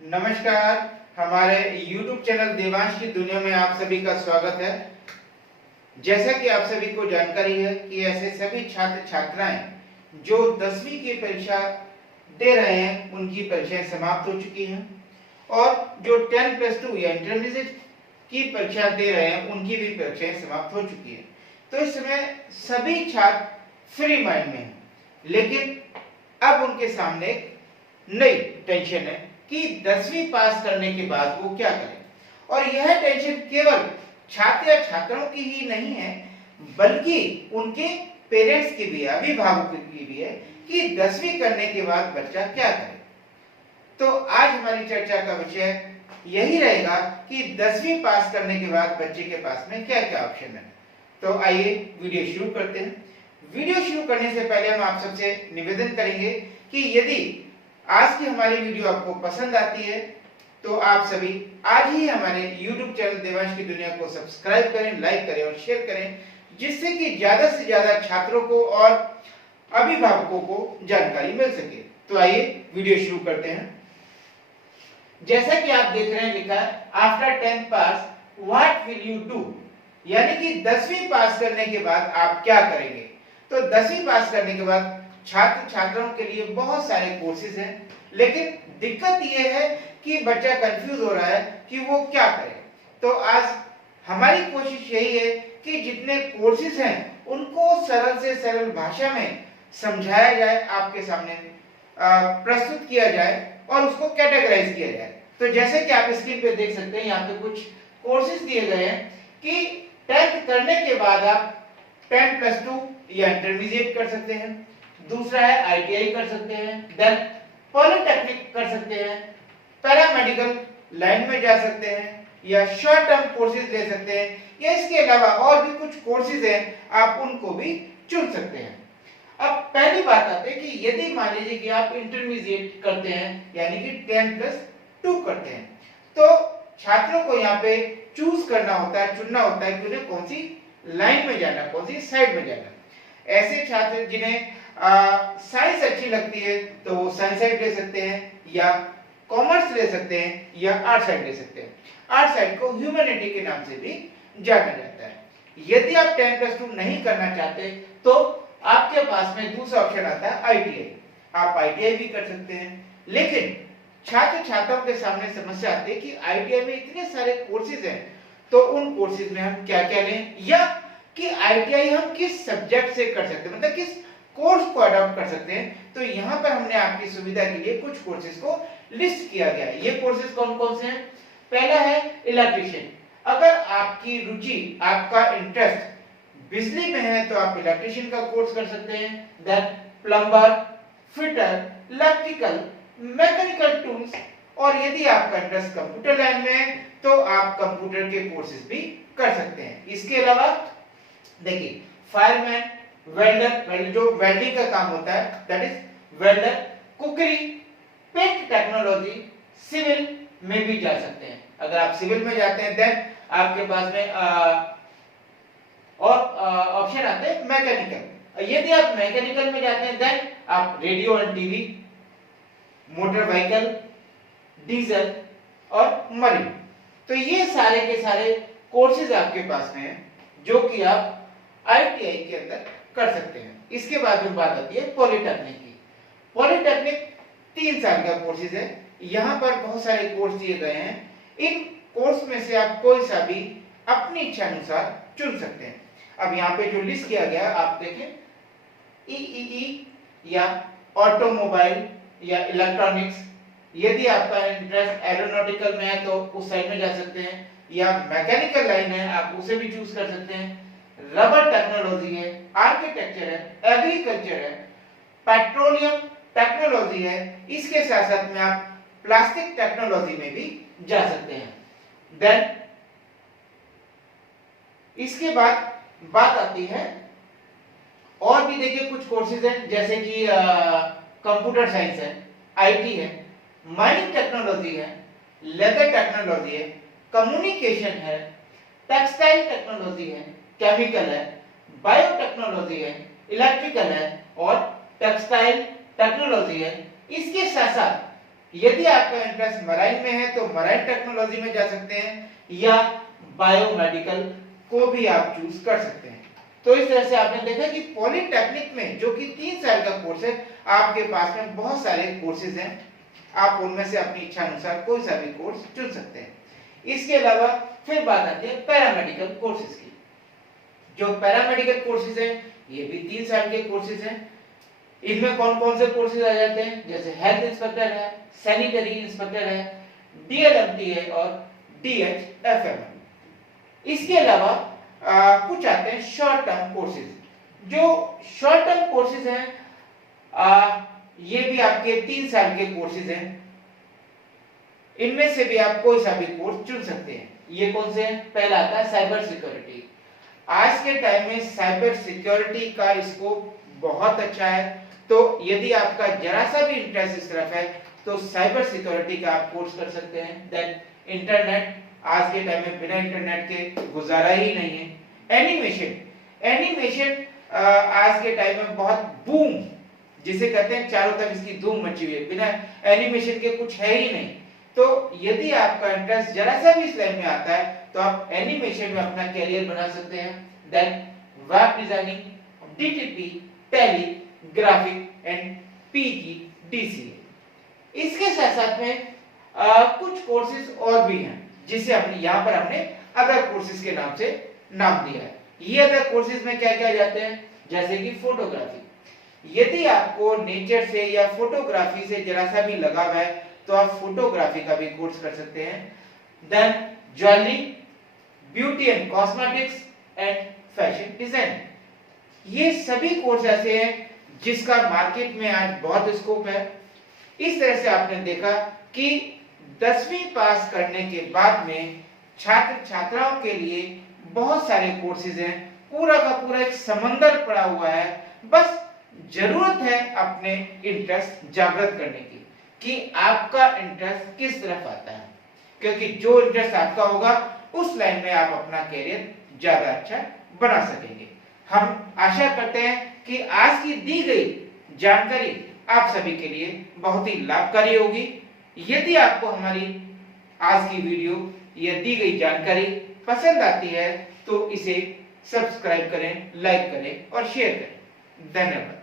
नमस्कार। हमारे YouTube channel Devansh की दुनिया में आप सभी का स्वागत है। जैसा कि आप सभी को जानकारी है कि ऐसे सभी छात्र छात्राएं जो 10वीं की परीक्षा दे रहे हैं उनकी परीक्षाएं समाप्त हो चुकी हैं और जो 10+2 या इंटरमीडिएट की परीक्षा दे रहे हैं उनकी भी परीक्षाएं समाप्त हो चुकी है। तो इस समय सभी छात्र फ्री माइंड में हैं, लेकिन अब उनके सामने एक नई टेंशन है कि 10वीं पास करने के बाद वो क्या करें। और यह टेंशन केवल छात्र या छात्राओं की ही नहीं है, बल्कि उनके पेरेंट्स की भी है, अभिभावकों की भी है कि 10वीं करने के बाद बच्चा क्या करे। तो आज हमारी चर्चा का विषय यही रहेगा कि 10वीं पास करने के बाद बच्चे के पास में क्या क्या ऑप्शन है। तो आइए वीडियो शुरू करते हैं। वीडियो शुरू करने से पहले हम आप सबसे निवेदन करेंगे कि यदि आज की हमारी वीडियो आपको पसंद आती है तो आप सभी आज ही हमारे YouTube चैनल देवांश की दुनिया को सब्सक्राइब करें, लाइक करें और शेयर करें, जिससे कि ज्यादा से ज्यादा छात्रों को और अभिभावकों को जानकारी मिल सके। तो आइए वीडियो शुरू करते हैं। जैसा कि आप देख रहे हैं लिखा है after 10th pass what will you do, यानी कि 10वीं पास करने के बाद आप क्या करेंगे। तो 10वीं पास करने के बाद छात्र छात्राओं के लिए बहुत सारे कोर्सेज हैं, लेकिन दिक्कत यह है कि बच्चा कंफ्यूज हो रहा है कि वो क्या करे। तो आज हमारी कोशिश यही है कि जितने कोर्सेज हैं उनको सरल से सरल भाषा में समझाया जाए, आपके सामने प्रस्तुत किया जाए और उसको कैटेगराइज किया जाए। तो जैसे कि आप स्क्रीन पे देख सकते हैं, यहाँ पे कुछ कोर्सेज दिए गए हैं कि 10th करने के बाद आप 10+2 या इंटरमीडिएट कर सकते हैं, दूसरा है ITI कर सकते हैं, देन पॉलिटेक्निक कर सकते हैं, पैरामेडिकल लाइन में जा सकते हैं या शॉर्ट टर्म कोर्सेज ले सकते हैं, या इसके अलावा और भी कुछ कोर्सेज हैं, आप उनको भी चुन सकते हैं। अब पहली बात आती है कि यदि मान लीजिए कि आप इंटरमीडिएट करते हैं यानी कि 10+2 करते हैं, तो छात्रों को यहाँ पे चूज करना होता है, चुनना होता है कि उन्हें कौन सी लाइन में जाना, कौन सी साइड में जाना। ऐसे छात्र जिन्हें साइंस अच्छी लगती है तो वो साइंस साइड ले सकते हैं, या कॉमर्स ले सकते हैं, या आर्ट साइड ले सकते हैं। आर्ट साइड को ह्यूमैनिटी के नाम से भी जाना जाता है। यदि आप 10+2 नहीं करना चाहते तो आपके पास में दूसरा ऑप्शन आता है ITI। आप ITI भी कर सकते हैं, लेकिन छात्र छात्राओं के सामने समस्या आती है कि ITI में इतने सारे कोर्सेज हैं, तो उन कोर्सेज में हम क्या क्या लें, या कि ITI हम किस सब्जेक्ट से कर सकते हैं, मतलब किस कोर्स को अडॉप्ट कर सकते हैं। तो यहाँ पर हमने आपकी सुविधा के लिए कुछ कोर्सेज को लिस्ट किया गया है। ये कोर्सेज कौन कौन से हैं? पहला है इलेक्ट्रीशियन। अगर आपकी रुचि, आपका इंटरेस्ट बिजली में है तो आप इलेक्ट्रीशियन का कोर्स कर सकते हैं। Then plumber, fitter, electrical, mechanical tools, और यदि आपका इंटरेस्ट कंप्यूटर लाइन में है तो आप कंप्यूटर के कोर्सेज भी कर सकते हैं। इसके अलावा देखिए फायरमैन, वेल्डर, जो वेल्डिंग का काम होता है that is welder, cookery, paint technology, civil में भी जा सकते हैं। अगर आप सिविल में जाते हैं देन आपके पास में और ऑप्शन आते हैं मैकेनिकल। यदि आप मैकेनिकल में जाते हैं देन आप radio and TV, motor vehicle, diesel और मरीन। तो ये सारे के सारे कोर्सेज आपके पास में हैं जो कि आप ITI के अंदर कर सकते हैं। इसके बाद में बात आती है पॉलिटेक्निक की। पॉलिटेक्निक 3 साल का कोर्सेज है। यहाँ पर बहुत सारे कोर्स दिए गए हैं। इन कोर्स में से आप कोई सा भी अपनी इच्छा अनुसार चुन सकते हैं। अब यहाँ पे जो लिस्ट किया गया आप देखें, EEE या ऑटोमोबाइल या इलेक्ट्रॉनिक्स। यदि आपका इंटरेस्ट एरोनॉटिकल में है तो उस साइड में जा सकते हैं, या मैकेनिकल लाइन है आप उसे भी चूज कर सकते हैं। रबर टेक्नोलॉजी है, आर्किटेक्चर है, एग्रीकल्चर है, पेट्रोलियम टेक्नोलॉजी है। इसके साथ साथ में आप प्लास्टिक टेक्नोलॉजी में भी जा सकते हैं। देन इसके बाद बात आती है और भी देखिए कुछ कोर्सेज हैं, जैसे कि कंप्यूटर साइंस है, IT है, माइनिंग टेक्नोलॉजी है, लेदर टेक्नोलॉजी है, कम्युनिकेशन है, टेक्सटाइल टेक्नोलॉजी है, केमिकल है, बायोटेक्नोलॉजी है, इलेक्ट्रिकल है और टेक्सटाइल टेक्नोलॉजी है। इसके साथ साथ यदि आपका इंटरेस्ट मराइन में है तो मराइन टेक्नोलॉजी में जा सकते हैं या बायोमेडिकल को भी आप चूज कर सकते हैं। तो इस तरह से आपने देखा कि पॉलिटेक्निक में जो कि 3 साल का कोर्स है, आपके पास में बहुत सारे कोर्सेज हैं, आप उनमें से अपनी इच्छा अनुसार कोई सा भी कोर्स चुन सकते हैं। इसके अलावा फिर बात आती है पैरामेडिकल कोर्सेज की। जो पैरामेडिकल कोर्सेज हैं ये भी 3 साल के कोर्सेज हैं। इनमें कौन कौन से कोर्सेज आ जाते हैं, जैसे हेल्थ इंस्पेक्टर है, सैनिटरी इंस्पेक्टर है, डीएलएमटी है और डीएचएफएम। इसके अलावा कुछ आते हैं शॉर्ट टर्म कोर्सेज। जो शॉर्ट टर्म कोर्सेज हैं ये भी आपके 3 साल के कोर्सेज हैं। इनमें से भी आप कोई सा भी कोर्स चुन सकते हैं। ये कौन से हैं? पहला आता है साइबर सिक्योरिटी। आज के टाइम में साइबर सिक्योरिटी का स्कोप बहुत अच्छा है, तो यदि आपका जरा सा भी इंटरेस्ट इस तरफ है तो साइबर सिक्योरिटी का आप कोर्स कर सकते हैं। देन इंटरनेट, आज के टाइम में बिना इंटरनेट के गुजारा ही नहीं है। एनिमेशन आज के टाइम में बहुत बूम, जिसे कहते हैं चारों तरफ इसकी धूम मची हुई है, बिना एनिमेशन के कुछ है ही नहीं। तो यदि आपका इंटरेस्ट जरा सा भी इस लाइन में आता है तो आप एनिमेशन में अपना कैरियर बना सकते हैं। Then web designing, DTP, Tally, graphic and PGDCA. इसके साथ साथ में कुछ कोर्सेज और भी हैं जिसे हमने अदर कोर्सेज के नाम से नाम दिया है। ये अदर कोर्सेज में क्या क्या जाते हैं, जैसे कि फोटोग्राफी। यदि आपको नेचर से या फोटोग्राफी से जरा सा भी लगाव है तो आप फोटोग्राफी का भी कोर्स कर सकते हैं। Then jewellery, beauty and cosmetics and fashion design. ये सभी कोर्स ऐसे हैं जिसका मार्केट में आज बहुत स्कोप है। इस तरह से आपने देखा कि 10वीं पास करने के बाद में छात्र छात्राओं के लिए बहुत सारे कोर्सेज हैं। पूरा का पूरा एक समंदर पड़ा हुआ है। बस जरूरत है अपने इंटरेस्ट जागृत करने की कि आपका इंटरेस्ट किस तरफ आता है, क्योंकि जो इंटरेस्ट आपका होगा उस लाइन में आप अपना कैरियर ज्यादा अच्छा बना सकेंगे। हम आशा करते हैं कि आज की दी गई जानकारी आप सभी के लिए बहुत ही लाभकारी होगी। यदि आपको हमारी आज की वीडियो या दी गई जानकारी पसंद आती है तो इसे सब्सक्राइब करें, लाइक करें और शेयर करें। धन्यवाद।